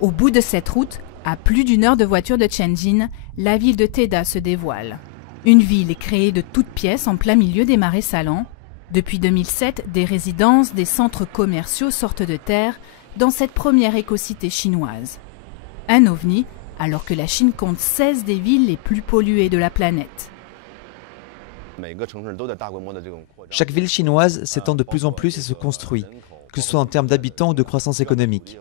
Au bout de cette route, à plus d'1 heure de voiture de Tianjin, la ville de Teda se dévoile. Une ville créée de toutes pièces en plein milieu des marais salants. Depuis 2007, des résidences, des centres commerciaux sortent de terre dans cette première écocité chinoise. Un ovni, alors que la Chine compte 16 des villes les plus polluées de la planète. Chaque ville chinoise s'étend de plus en plus et se construit, que ce soit en termes d'habitants ou de croissance économique.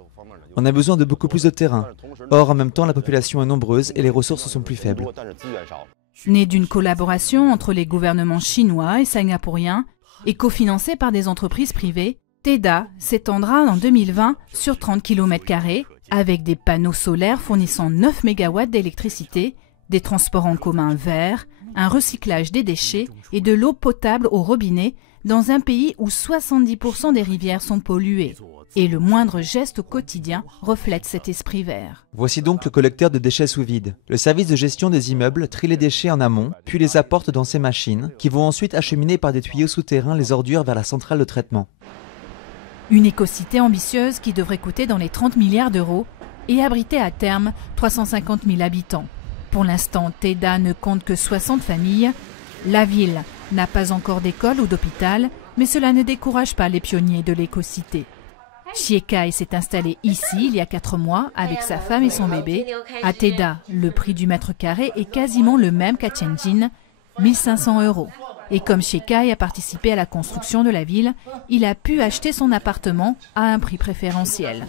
On a besoin de beaucoup plus de terrain. Or, en même temps, la population est nombreuse et les ressources sont plus faibles. Né d'une collaboration entre les gouvernements chinois et singapouriens et cofinancé par des entreprises privées, Teda s'étendra en 2020 sur 30 km² avec des panneaux solaires fournissant 9 MW d'électricité, des transports en commun verts, un recyclage des déchets et de l'eau potable au robinet dans un pays où 70% des rivières sont polluées. Et le moindre geste au quotidien reflète cet esprit vert. Voici donc le collecteur de déchets sous vide. Le service de gestion des immeubles trie les déchets en amont, puis les apporte dans ces machines, qui vont ensuite acheminer par des tuyaux souterrains les ordures vers la centrale de traitement. Une écocité ambitieuse qui devrait coûter dans les 30 milliards d'euros et abriter à terme 350 000 habitants. Pour l'instant, Teda ne compte que 60 familles. La ville n'a pas encore d'école ou d'hôpital, mais cela ne décourage pas les pionniers de l'écocité. Xie Kai s'est installé ici il y a 4 mois avec sa femme et son bébé. À Teda, le prix du mètre carré est quasiment le même qu'à Tianjin, 1 500 €. Et comme Xie Kai a participé à la construction de la ville, il a pu acheter son appartement à un prix préférentiel.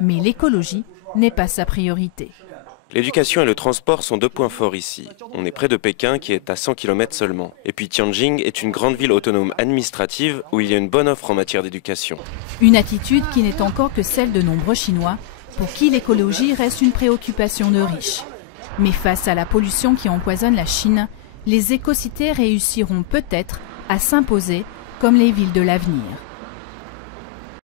Mais l'écologie n'est pas sa priorité. L'éducation et le transport sont 2 points forts ici. On est près de Pékin qui est à 100 km seulement. Et puis Tianjin est une grande ville autonome administrative où il y a une bonne offre en matière d'éducation. Une attitude qui n'est encore que celle de nombreux Chinois, pour qui l'écologie reste une préoccupation de riches. Mais face à la pollution qui empoisonne la Chine, les écocités réussiront peut-être à s'imposer comme les villes de l'avenir.